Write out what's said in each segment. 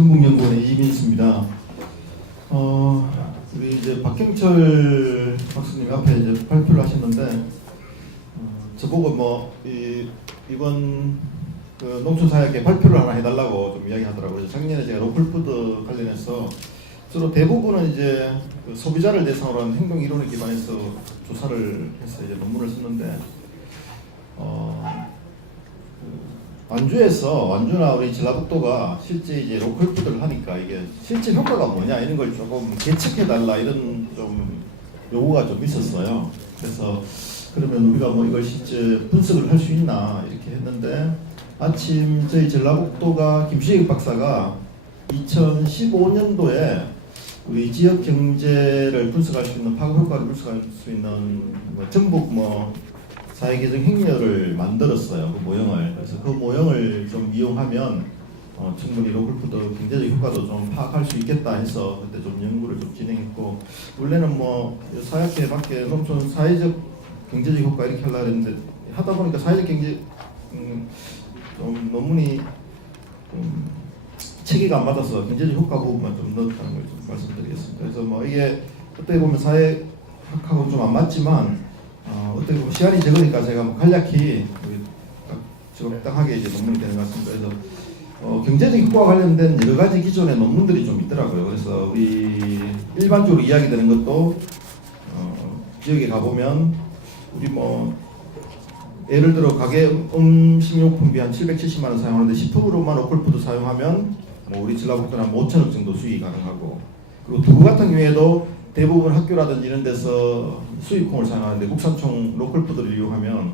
전국연구원의 이민수입니다. 우리 이제 박경철 박사님 앞에 이제 발표를 하셨는데, 저보고 뭐 이번 그 농촌사회학회 발표를 하나 해달라고 좀 이야기하더라고요. 작년에 제가 로컬푸드 관련해서 주로 대부분은 이제 그 소비자를 대상으로 한 행동 이론에 기반해서 조사를 해서 이제 논문을 썼는데, 완주나 우리 전라북도가 실제 이제 로컬푸드를 하니까 이게 실제 효과가 뭐냐 이런 걸 조금 계측해달라 이런 좀 요구가 좀 있었어요. 그래서 그러면 우리가 뭐 이걸 실제 분석을 할 수 있나 이렇게 했는데, 마침 저희 전라북도가 김수익 박사가 2015년도에 우리 지역 경제를 분석할 수 있는 파급 효과를 분석할 수 있는 전북 사회개정 행렬을 만들었어요. 그 모형을. 그래서 그 모형을 좀 이용하면 충분히 로컬푸드 경제적 효과도 좀 파악할 수 있겠다 해서 그때 좀 연구를 좀 진행했고, 원래는 사회학회 밖에 농촌 사회적 경제적 효과 이렇게 하려고 했는데, 하다 보니까 사회적 경제 좀 논문이 좀 체계가 안 맞아서 경제적 효과 부분만 좀 넣었다는 걸 좀 말씀드리겠습니다. 그래서 이게 어떻게 보면 사회학하고 좀 안 맞지만 어떻게 보면 시간이 적으니까 제가 간략히 적당하게 이제 논문이 되는 것 같습니다. 그래서 경제적 효과와 관련된 여러 가지 기존의 논문들이 좀 있더라고요. 그래서 우리 일반적으로 이야기되는 것도 지역에 가보면 우리 예를 들어 가게 음식료품비 한 770만 원 사용하는데 10%로만 로컬푸드 사용하면 우리 전라북도는 한 5천억 정도 수익이 가능하고, 그리고 두부 같은 경우에도 대부분 학교라든지 이런 데서 수입콩을 사용하는데 국산총 로컬푸드를 이용하면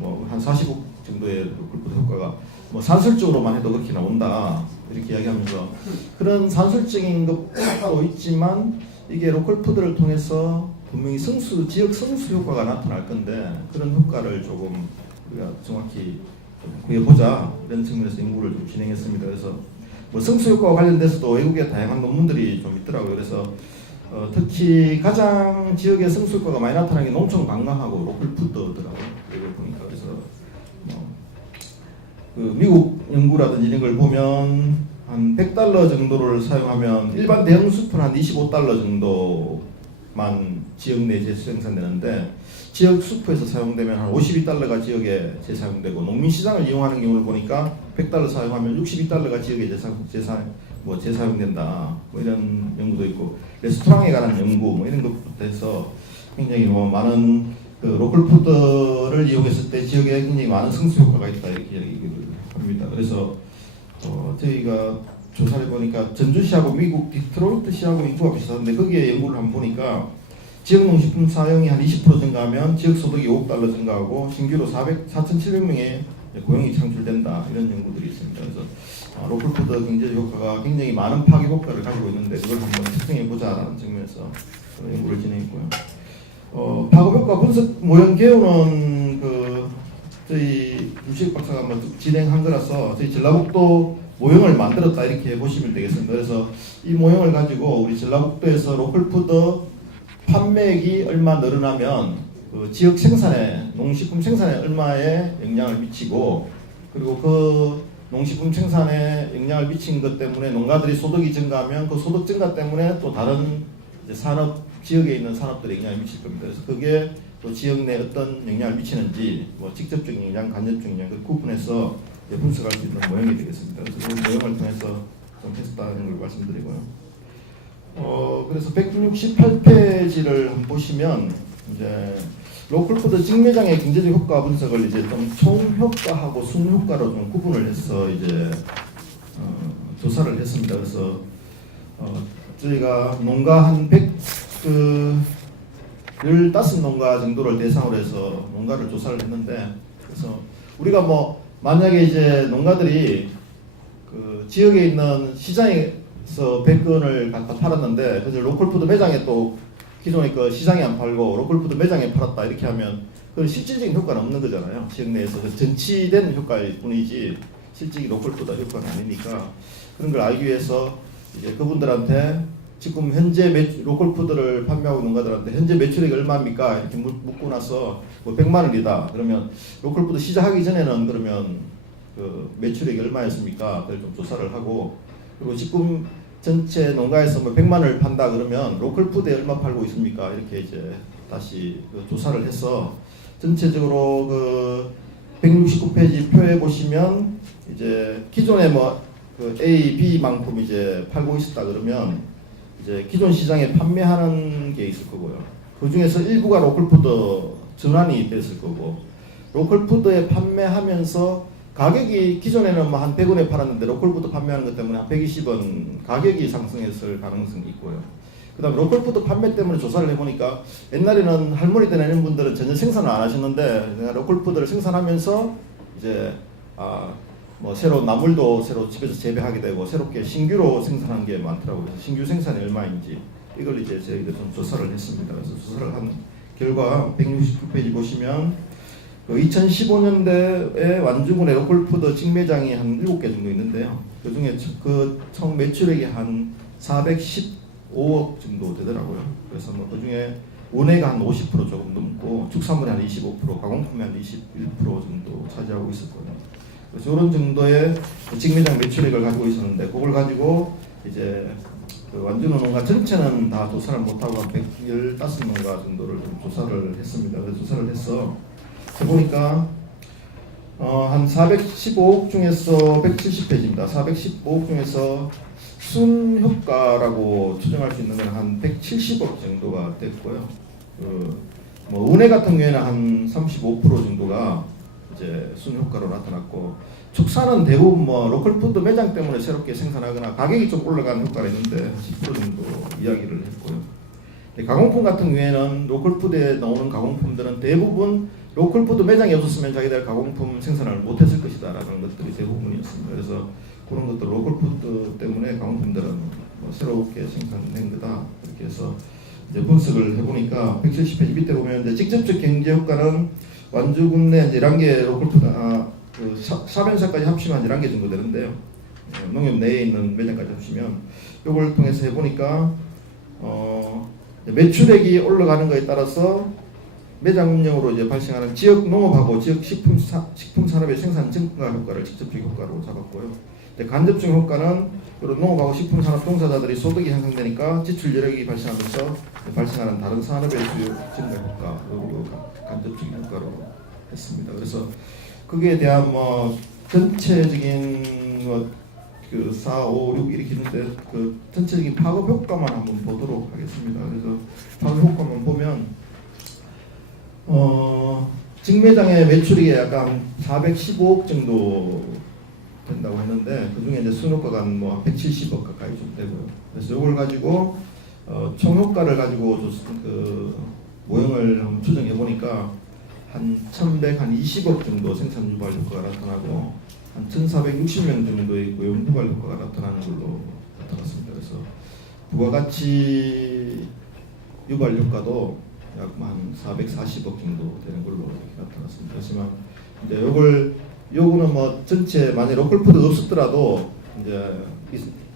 한 40억 정도의 로컬푸드 효과가 산술적으로만 해도 그렇게 나온다 이렇게 이야기하면서, 그런 산술적인 것도 있지만 이게 로컬푸드를 통해서 분명히 지역 성수 효과가 나타날 건데, 그런 효과를 조금 우리가 정확히 좀 구해보자 이런 측면에서 연구를 좀 진행했습니다. 그래서 성수 효과와 관련돼서도 외국의 다양한 논문들이 좀 있더라고요. 그래서 특히 가장 지역의 성수 효과가 많이 나타나는 게 농촌 관광하고 로컬푸드더라고요. 이걸 보니까. 그래서 그 미국 연구라든지 이런 걸 보면 한 $100 정도를 사용하면 일반 대형 숲은 한 $25 정도만 지역 내 재생산되는데, 지역 숲에서 사용되면 한 $52가 지역에 재사용되고, 농민시장을 이용하는 경우를 보니까 $100 사용하면 $62가 지역에 재사용된다. 이런 연구도 있고, 레스토랑에 관한 연구 이런 것부터 해서 굉장히 많은 그 로컬푸드를 이용했을 때 지역에 굉장히 많은 성수 효과가 있다 이렇게 얘기를 합니다. 그래서 저희가 조사를 보니까 전주시하고 미국 디트로이트시하고 인구가 비슷한데, 거기에 연구를 한번 보니까 지역 농식품 사용이 한 20% 증가하면 지역 소득이 $5억 증가하고 신규로 4,700명의 고용이 창출된다 이런 연구들이 있습니다. 그래서 로컬푸드 경제적 효과가 굉장히 많은 파급 효과를 가지고 있는데, 그걸 한번 특정해보자라는 측면에서 연구를 진행했고요. 파급 효과 분석 모형 개요는 저희 유식 박사가 한번 진행한 거라서 저희 전라북도 모형을 만들었다 이렇게 보시면 되겠습니다. 그래서 이 모형을 가지고 우리 전라북도에서 로컬푸드 판매액이 얼마 늘어나면 그 지역 생산에, 농식품 생산에 얼마의 영향을 미치고, 그리고 그 농식품 생산에 영향을 미친 것 때문에 농가들이 소득이 증가하면 그 소득 증가 때문에 또 다른 지역에 있는 산업들에 영향을 미칠 겁니다. 그래서 그게 또 지역 내 어떤 영향을 미치는지 직접적인 영향, 간접적인 영향 그 구분해서 분석할 수 있는 모형이 되겠습니다. 그래서 그 모형을 통해서 좀 했다는 걸 말씀드리고요. 그래서 168페이지를 한번 보시면 이제 로컬푸드 직매장의 경제적 효과 분석을 이제 좀 총효과하고 순효과로 좀 구분을 해서 이제 조사를 했습니다. 그래서 저희가 농가 한 15농가 정도를 대상으로 해서 농가를 조사를 했는데, 그래서 우리가 만약에 이제 농가들이 그 지역에 있는 시장에서 100건을 갖다 팔았는데, 그래서 로컬푸드 매장에 또 기존에 그 시장에 안 팔고 로컬푸드 매장에 팔았다 이렇게 하면 그건 실질적인 효과는 없는 거잖아요. 지역 내에서 전치된 효과일 뿐이지 실질적인 로컬푸드 효과는 아니니까, 그런 걸 알기 위해서 이제 그분들한테 지금 현재 로컬푸드를 판매하고 있는 농가들한테 현재 매출액이 얼마입니까? 이렇게 묻고 나서 100만 원이다. 그러면 로컬푸드 시작하기 전에는 그러면 그 매출액이 얼마였습니까? 그걸 좀 조사를 하고, 그리고 지금 전체 농가에서 뭐 100만을 판다 그러면 로컬푸드에 얼마 팔고 있습니까? 이렇게 이제 다시 그 조사를 해서 전체적으로 그 169페이지 표에 보시면 이제 기존에 뭐 그 A, B만큼 이제 팔고 있었다 그러면 이제 기존 시장에 판매하는 게 있을 거고요. 그 중에서 일부가 로컬푸드 전환이 됐을 거고, 로컬푸드에 판매하면서 가격이 기존에는 뭐 한 100원에 팔았는데 로컬푸드 판매하는 것 때문에 한 120원 가격이 상승했을 가능성이 있고요. 그 다음에 로컬푸드 판매 때문에 조사를 해보니까 옛날에는 할머니 때 내는 분들은 전혀 생산을 안 하셨는데 내가 로컬푸드를 생산하면서 이제 뭐 새로 나물도 새로 집에서 재배하게 되고 새롭게 신규로 생산한 게 많더라고요. 그래서 신규 생산이 얼마인지 이걸 이제 저희가 좀 조사를 했습니다. 그래서 조사를 한 결과 169페이지 보시면 그 2015년대에 완주군의 로컬푸드 직매장이 한 7개 정도 있는데요. 그 중에 그 총 매출액이 한 415억 정도 되더라고요. 그래서 뭐 그 중에 원해가 한 50% 조금 넘고 축산물이 한 25%, 가공품이 한 21% 정도 차지하고 있었거든요. 그래서 이런 정도의 직매장 매출액을 가지고 있었는데 그걸 가지고 이제 그 완주노 농가 전체는 다 조사를 못하고 한 115농가 정도를 좀 조사를 했습니다. 그래서 조사를 해서 해보니까 한 415억 중에서 170페이지입니다. 415억 중에서 순효과라고 추정할 수 있는 건 한 170억 정도가 됐고요. 뭐 은혜 같은 경우에는 한 35% 정도가 이제 순효과로 나타났고, 축사는 대부분 뭐 로컬푸드 매장 때문에 새롭게 생산하거나 가격이 좀 올라간 효과가 있는데 10% 정도 이야기를 했고요. 가공품 같은 경우에는 로컬푸드에 나오는 가공품들은 대부분 로컬푸드 매장이 없었으면 자기들 가공품 생산을 못했을 것이다 라는 것들이 대부분이었습니다. 그래서 그런 것들 로컬푸드 때문에 가공품들은 뭐 새롭게 생산된 거다 이렇게 해서 이제 분석을 해보니까 170페이지 밑에 보면 이제 직접적 경제 효과는 완주군 내 11개 로컬푸드 그 사변사까지 합치면 한 11개 정도 되는데요. 농협 내에 있는 매장까지 합치면 이걸 통해서 해보니까 매출액이 올라가는 것에 따라서 매장 운영으로 이제 발생하는 지역 농업하고 지역 식품 산업의 생산 증가 효과를 직접적 효과로 잡았고요. 간접적 효과는 이런 농업하고 식품 산업 종사자들이 소득이 향상되니까 지출 여력이 발생하면서 발생하는 다른 산업의 수요 증가 효과, 그리고 간접적 효과로 했습니다. 그래서 거기에 대한 뭐 전체적인 그 4, 5, 6 이렇게 있는데 그 전체적인 파급 효과만 한번 보도록 하겠습니다. 그래서 파급 효과만 보면 직매장의 매출이 약간 415억 정도 된다고 했는데 그 중에 이제 순효과가 뭐 170억 가까이 좀 되고요. 그래서 이걸 가지고 총효과를 가지고 그 모형을 한번 추정해 보니까 한 1120억 정도 생산 유발 효과가 나타나고 한 1460명 정도의 고용 유발 효과가 나타나는 걸로 나타났습니다. 그래서 부가가치 유발 효과도 약 한 440억 정도 되는 걸로 이렇게 나타났습니다. 하지만 이제 요거는 뭐 전체 만약 로컬푸드 없었더라도 이제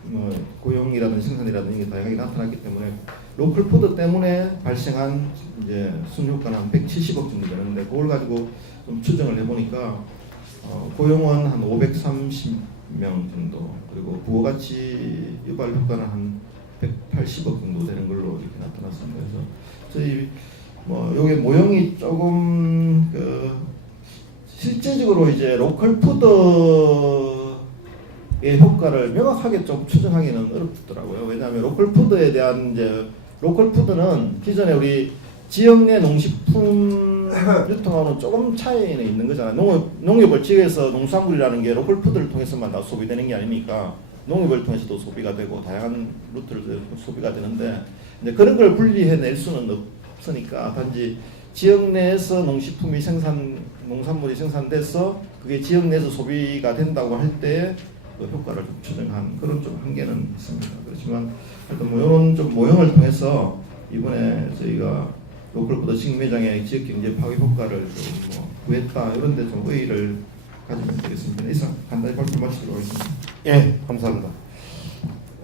뭐 고용이라든지 생산이라든지 이게 다양하게 나타났기 때문에 로컬푸드 때문에 발생한 이제 순효과는 한 170억 정도 되는데 그걸 가지고 좀 추정을 해보니까 고용은 한 530명 정도, 그리고 부가가치 유발 효과는 한 180억 정도 되는 걸로 이렇게 나타났습니다. 그래서 저희 뭐 요게 모형이 조금 그 실제적으로 이제 로컬푸드의 효과를 명확하게 좀 추정하기는 어렵더라고요. 왜냐하면 로컬푸드에 대한 이제 로컬푸드는 기존에 우리 지역 내 농식품 유통하고는 조금 차이는 있는 거잖아요. 농협을 지역에서 농산물이라는 게 로컬푸드를 통해서만 다 소비되는 게 아니니까 농협을 통해서도 소비가 되고 다양한 루트를 소비가 되는데 이제 그런 걸 분리해낼 수는 없으니까 단지 지역 내에서 농식품이 농산물이 생산돼서 그게 지역 내에서 소비가 된다고 할 때 그 효과를 좀 추정한 그런 좀 한계는 있습니다. 그렇지만 하여튼 뭐 이런 좀 모형을 통해서 이번에 저희가 로컬푸드 직매장의 지역 경제 파괴 효과를 좀 뭐 구했다 이런 데 좀 의의를 가지면 되겠습니다. 이상 간단히 발표 마치도록 하겠습니다. 예, 감사합니다.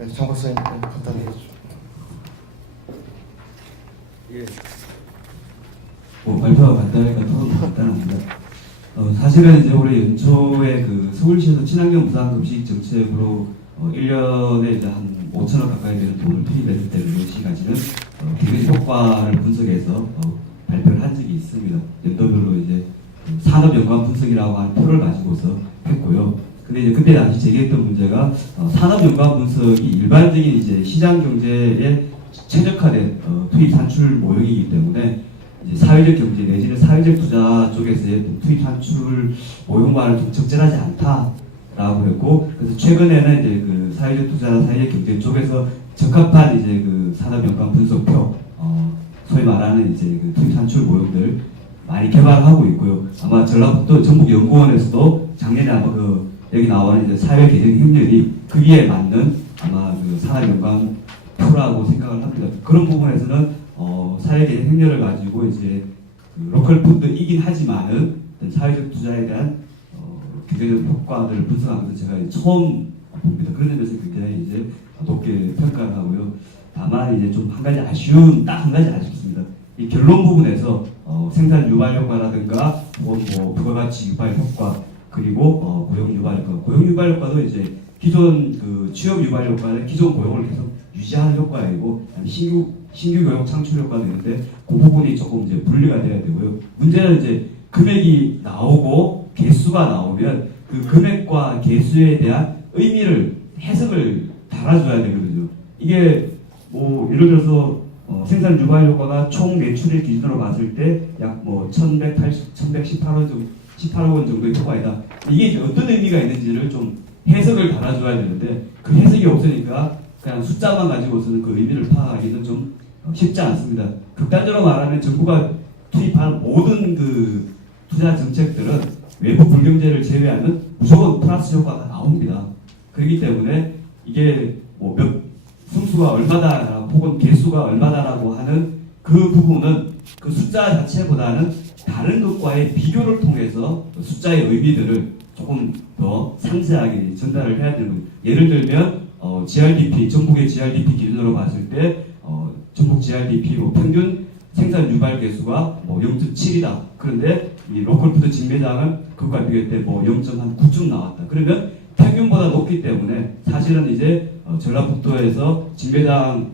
네, 장 박사님 간단히 해주시죠. 예. 뭐 발표가 간단하니까 토론도 간단합니다. 사실은 이제 올해 연초에 그 서울시에서 친환경 부산 급식 정책으로 1년에 이제 한 5천억 가까이 되는 돈을 투입했을 때는 이 시까지는 경제 효과를 분석해서 발표를 한 적이 있습니다. 연도별로 이제 산업 연관 분석이라고 하는 표를 가지고서 했고요. 근데 이제 그때 당시 제기했던 문제가 산업 연관 분석이 일반적인 이제 시장 경제에 최적화된 투입 산출 모형이기 때문에 이제 사회적 경제 내지는 사회적 투자 쪽에서의 투입 산출 모형과는 좀 적절하지 않다라고 했고, 그래서 최근에는 이제 그 사회적 투자, 사회적 경제 쪽에서 적합한 이제 그 산업 연관 분석표, 소위 말하는 이제 그 투입 산출 모형들 많이 개발하고 있고요. 아마 전라북도 전북연구원에서도 작년에 아마 그 여기 나오는 이제 사회개정 협력이 거기에 맞는 아마 그 산업 연관 표라고 생각을 합니다. 그런 부분에서는 사회개혁 행렬을 가지고 이제 그 로컬 푸드이긴 하지만은 어떤 사회적 투자에 대한 경제적 효과들을 분석하면서 제가 처음 봅니다. 그런 점에서 굉장히 이제 높게 평가를 하고요. 다만 이제 좀 한 가지 딱 한 가지 아쉽습니다. 이 결론 부분에서 생산 유발 효과라든가 뭐 부가가치 유발 효과 그리고 고용 유발 효과, 고용 유발 효과도 이제 기존 그 취업 유발 효과는 기존 고용을 계속 유지하는 효과이고 신규 고용 창출 효과도 있는데 그 부분이 조금 이제 분리가 돼야 되고요. 문제는 이제 금액이 나오고 개수가 나오면 그 금액과 개수에 대한 의미를 해석을 달아줘야 되거든요. 이게 뭐 예를 들어서 생산 유발 효과가 총 매출의 기준으로 봤을 때 약 뭐 1118억 원 정도의 효과이다. 이게 이제 어떤 의미가 있는지를 좀 해석을 달아줘야 되는데 그 해석이 없으니까 그냥 숫자만 가지고서는 그 의미를 파악하기는 좀 쉽지 않습니다. 극단적으로 말하면 정부가 투입한 모든 그 투자 정책들은 외부 불경제를 제외하면 무조건 플러스 효과가 나옵니다. 그렇기 때문에 이게 뭐 승수가 얼마다 혹은 개수가 얼마다라고 하는 그 부분은 그 숫자 자체보다는 다른 것과의 비교를 통해서 숫자의 의미들을 조금 더 상세하게 전달을 해야 되는 거예요. 예를 들면 GRDP, 전국의 GRDP 기준으로 봤을 때 전국 GRDP 뭐 평균 생산 유발 개수가 뭐 0.7이다. 그런데 이 로컬푸드 직매장은 그것과 비교할 때 뭐 0.9쯤 나왔다. 그러면 평균보다 높기 때문에 사실은 이제 전라북도에서 직매장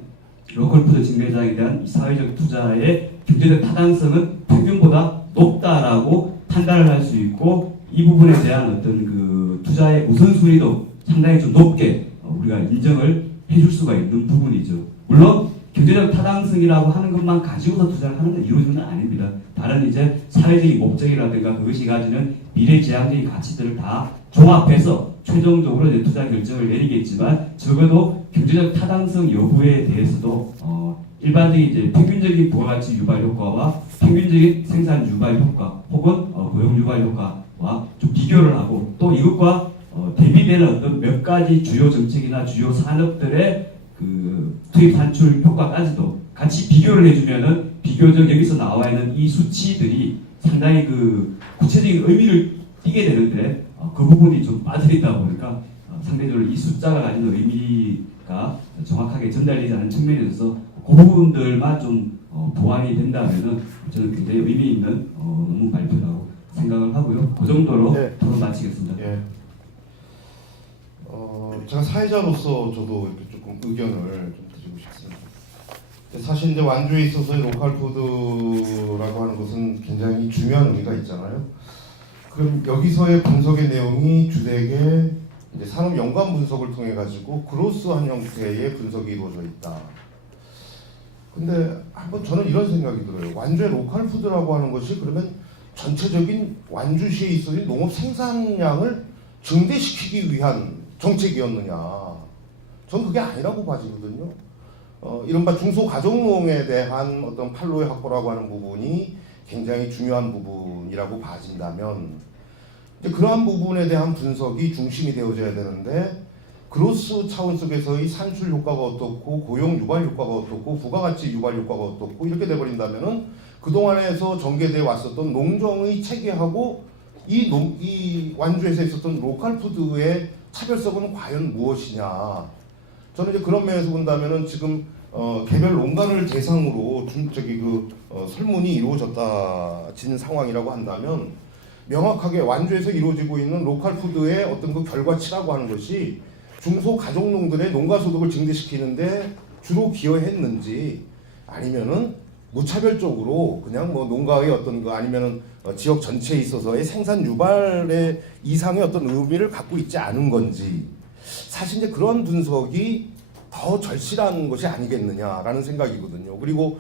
로컬푸드 직매장에 대한 사회적 투자의 경제적 타당성은 평균보다 높다라고 판단을 할 수 있고, 이 부분에 대한 어떤 그 투자의 우선순위도 상당히 좀 높게 우리가 인정을 해줄 수가 있는 부분이죠. 물론 경제적 타당성이라고 하는 것만 가지고서 투자를 하는 건 이루어지는 건 아닙니다. 다른 이제 사회적인 목적이라든가 그것이 가지는 미래지향적인 가치들을 다 종합해서 최종적으로 이제 투자 결정을 내리겠지만, 적어도 경제적 타당성 여부에 대해서도 일반적인 이제 평균적인 부가가치 유발 효과와 평균적인 생산 유발 효과 혹은 고용 유발 효과와 좀 비교를 하고, 또 이것과 대비되는 어떤 몇 가지 주요 정책이나 주요 산업들의 그 투입 산출 효과까지도 같이 비교를 해주면은 비교적 여기서 나와 있는 이 수치들이 상당히 그 구체적인 의미를 띠게 되는데 그 부분이 좀 빠져있다 보니까 상대적으로 이 숫자가 가지는 의미가 정확하게 전달되지 않은 측면에 있어서 그 부분들만 좀 보완이 된다면은 저는 굉장히 의미 있는 논문 발표라고 생각을 하고요. 그 정도로 네. 토론 마치겠습니다. 예. 제가 사회자로서 저도 이렇게 조금 의견을 좀 드리고 싶습니다. 사실 이제 완주에 있어서의 로컬푸드라고 하는 것은 굉장히 중요한 의미가 있잖아요. 그럼 여기서의 분석의 내용이 주되게 이제 산업 연관 분석을 통해 가지고 그로스한 형태의 분석이 이루어져 있다. 근데 한번 저는 이런 생각이 들어요. 완주의 로컬푸드라고 하는 것이 그러면 전체적인 완주시에 있어진 농업 생산량을 증대시키기 위한 정책이었느냐? 전 그게 아니라고 봐지거든요. 이른바 중소가정농에 대한 어떤 판로의 확보라고 하는 부분이 굉장히 중요한 부분이라고 봐진다면, 이제 그러한 부분에 대한 분석이 중심이 되어져야 되는데, 그로스 차원 속에서의 산출 효과가 어떻고 고용 유발 효과가 어떻고 부가가치 유발 효과가 어떻고 이렇게 돼버린다면은 그동안에서 전개되어 왔었던 농정의 체계하고 이 완주에서 있었던 로컬푸드의 차별성은 과연 무엇이냐. 저는 이제 그런 면에서 본다면은 지금 개별 농가를 대상으로 설문이 이루어졌다는 상황이라고 한다면, 명확하게 완주에서 이루어지고 있는 로컬푸드의 어떤 그 결과치라고 하는 것이 중소가족농들의 농가소득을 증대시키는데 주로 기여했는지, 아니면은 무차별적으로 그냥 뭐 농가의 어떤 그 아니면은 지역 전체에 있어서의 생산 유발의 이상의 어떤 의미를 갖고 있지 않은 건지, 사실 이제 그런 분석이 더 절실한 것이 아니겠느냐라는 생각이거든요. 그리고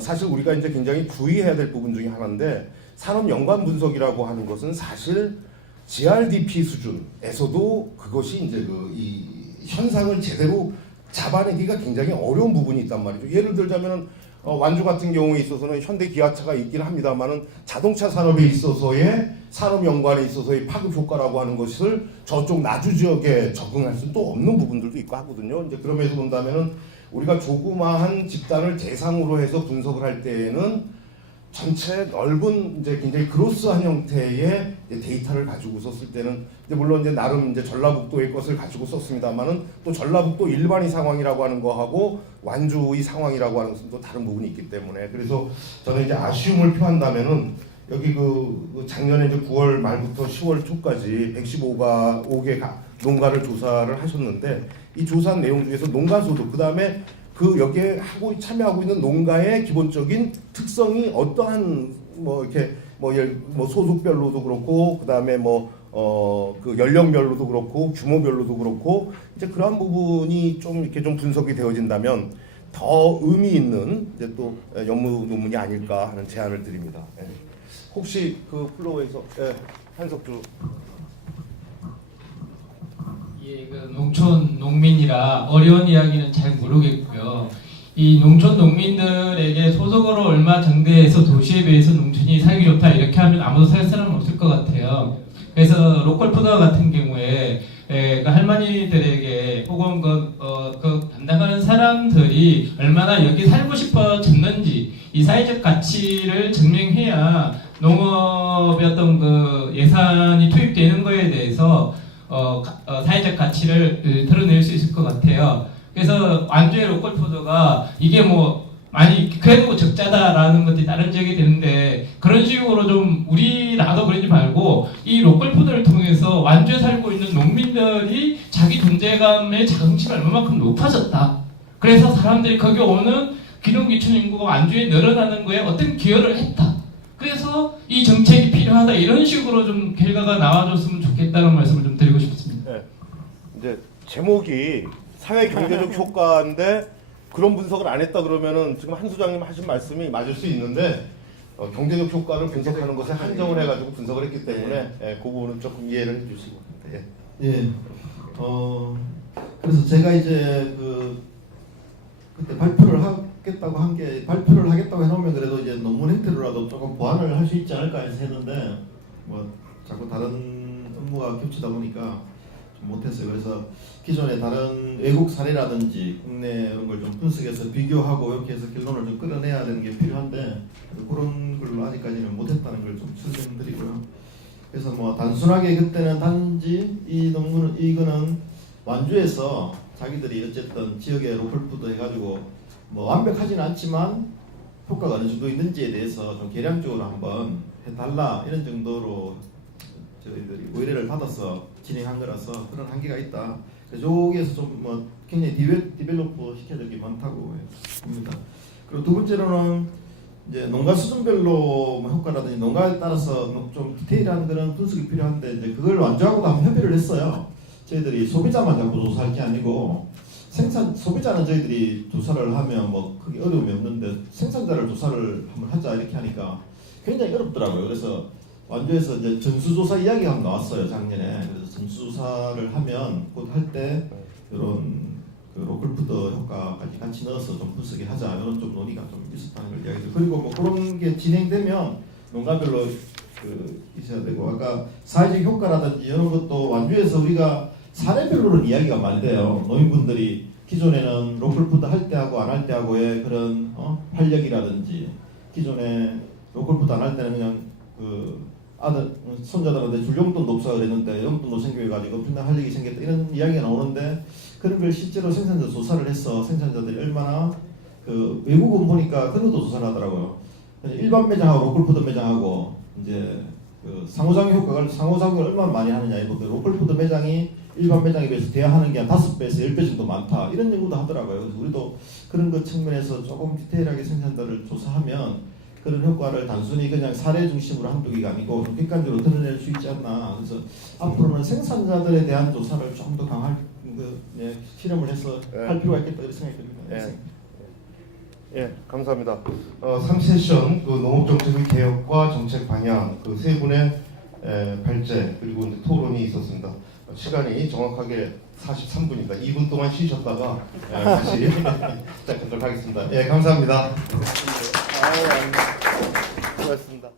사실 우리가 이제 굉장히 주의해야 될 부분 중에 하나인데, 산업 연관 분석이라고 하는 것은 사실 GRDP 수준에서도 그것이 이제 그 이 현상을 제대로 잡아내기가 굉장히 어려운 부분이 있단 말이죠. 예를 들자면은 완주 같은 경우에 있어서는 현대 기아차가 있긴 합니다만은 자동차 산업에 있어서의 산업 연관에 있어서의 파급 효과라고 하는 것을 저쪽 나주 지역에 적응할 수는 또 없는 부분들도 있고 하거든요. 이제 그럼에서 본다면은 우리가 조그마한 집단을 대상으로 해서 분석을 할 때에는 전체 넓은 이제 굉장히 그로스한 형태의 이제 데이터를 가지고 썼을 때는 이제 물론 이제 나름 이제 전라북도의 것을 가지고 썼습니다만은 또 전라북도 일반의 상황이라고 하는 거하고 완주의 상황이라고 하는 것은 또 다른 부분이 있기 때문에, 그래서 저는 이제 아쉬움을 표한다면은 여기 그 작년에 이제 9월 말부터 10월 초까지 115개 농가를 조사를 하셨는데, 이 조사한 내용 중에서 농가소득, 그 다음에 그 여기에 참여하고 있는 농가의 기본적인 특성이 어떠한 뭐 이렇게 뭐 소득별로도 그렇고, 그 다음에 그 연령별로도 그렇고 규모별로도 그렇고, 이제 그러한 부분이 좀 이렇게 좀 분석이 되어진다면 더 의미 있는 이제 또 연구 논문이 아닐까 하는 제안을 드립니다. 예. 혹시 그 플로어에서 한석주. 예, 그 농촌 농민이라 어려운 이야기는 잘 모르겠고요. 이 농촌 농민들에게 소득으로 얼마 증대해서 도시에 비해서 농촌이 살기 좋다 이렇게 하면 아무도 살 사람은 없을 것 같아요. 그래서 로컬 푸드 같은 경우에 그 할머니들에게 혹은 그 담당하는 사람들이 얼마나 여기 살고 싶어졌는지 이 사회적 가치를 증명해야 농업의 어떤 그 예산이 투입되는 거에 대해서 사회적 가치를 드러낼 수 있을 것 같아요. 그래서 완주의 로컬푸드가 이게 뭐 많이 그래도 적자다라는 것들이 다른 지역이 되는데, 그런 식으로 좀 우리라도 그러지 말고 이 로컬푸드를 통해서 완주에 살고 있는 농민들이 자기 존재감의 자긍심이 얼마만큼 높아졌다. 그래서 사람들이 거기 오는 귀농귀촌 인구가 완주에 늘어나는 거에 어떤 기여를 했다. 그래서 이 정책이 필요하다, 이런 식으로 좀 결과가 나와줬으면 좋겠다는 말씀을 좀 드리고 싶습니다. 네. 이제 제목이 사회 경제적 효과인데 그런 분석을 안 했다 그러면은 지금 한 소장님 하신 말씀이 맞을 수 있는데, 경제적 효과를 분석하는 것에 한정을 해가지고 분석을 했기 때문에 그 부분은 조금 이해를 해주시고. 예. 예. 그래서 제가 이제 그때 발표를 하겠다고 해놓으면 그래도 이제 논문 형태로라도 조금 보완을 할 수 있지 않을까 해서 했는데, 뭐 자꾸 다른 업무가 겹치다 보니까 좀 못했어요. 그래서 기존의 다른 외국 사례라든지 국내 이런 걸 좀 분석해서 비교하고 이렇게 해서 결론을 좀 끌어내야 되는 게 필요한데, 그런 걸 아직까지는 못했다는 걸 좀 설명드리고요. 그래서 뭐 단순하게 그때는 단지 이거는 완주에서 자기들이 어쨌든 지역의 로컬푸드 해가지고 뭐 완벽하지는 않지만 효과가 어느 정도 있는지에 대해서 좀 계량적으로 한번 해달라, 이런 정도로 저희들이 의뢰를 받아서 진행한 거라서 그런 한계가 있다. 그래서 여기에서 좀 뭐 굉장히 디벨로프 시켜야 될 게 많다고 봅니다. 그리고 두 번째로는 이제 농가 수준별로 뭐 효과라든지 농가에 따라서 좀 디테일한 그런 분석이 필요한데, 이제 그걸 완주하고도 한번 협의를 했어요. 저희들이 소비자만 자꾸 조사할 게 아니고 소비자는 저희들이 조사를 하면 뭐 크게 어려움이 없는데, 생산자를 조사를 한번 하자 이렇게 하니까 굉장히 어렵더라고요. 그래서 완주에서 이제 전수조사 이야기가 한번 나왔어요, 작년에. 그래서 전수조사를 하면 곧 할 때 이런 그 로컬푸드 효과까지 같이 넣어서 좀 분석을 하자, 이런 좀 논의가 좀 있었다는 걸 이야기해요. 그리고 뭐 그런 게 진행되면 농가별로 있어야 되고, 아까 사회적 효과라든지 이런 것도 완주에서 우리가 사례별로는 이야기가 많이 돼요. 노인분들이 기존에는 로컬푸드 할 때하고 안 할 때하고의 그런 활력이라든지, 기존에 로컬푸드 안 할 때는 그냥 손자들한테 줄 용돈도 없어 그랬는데 용돈도 생겨가지고 분당 활력이 생겼다, 이런 이야기가 나오는데, 그런 걸 실제로 생산자 조사를 해서 생산자들이 얼마나 외국은 보니까 그런 것도 조사를 하더라고요. 일반 매장하고 로컬푸드 매장하고 이제 상호작용 효과를 얼마나 많이 하느냐, 이거 로컬푸드 매장이 일반 매장에 비해서 대여하는 게 한 5배에서 10배 정도 많다 이런 연구도 하더라고요. 그래서 우리도 그런 것 측면에서 조금 디테일하게 생산들을 조사하면 그런 효과를 단순히 그냥 사례 중심으로 한두 개가 아니고 좀 객관적으로 드러낼 수 있지 않나. 그래서 앞으로는 생산자들에 대한 조사를 좀 더 강할 실험을 해서 할 필요가 있겠다 이런 생각이 듭니다. 예, 감사합니다. 3세션 그 농업정책의 개혁과 정책 방향 그 세 분의 발제 그리고 이제 토론이 있었습니다. 시간이 정확하게 43분입니다. 2분 동안 쉬셨다가 다시 시작하도록 하겠습니다. 예, 감사합니다. 수고하셨습니다.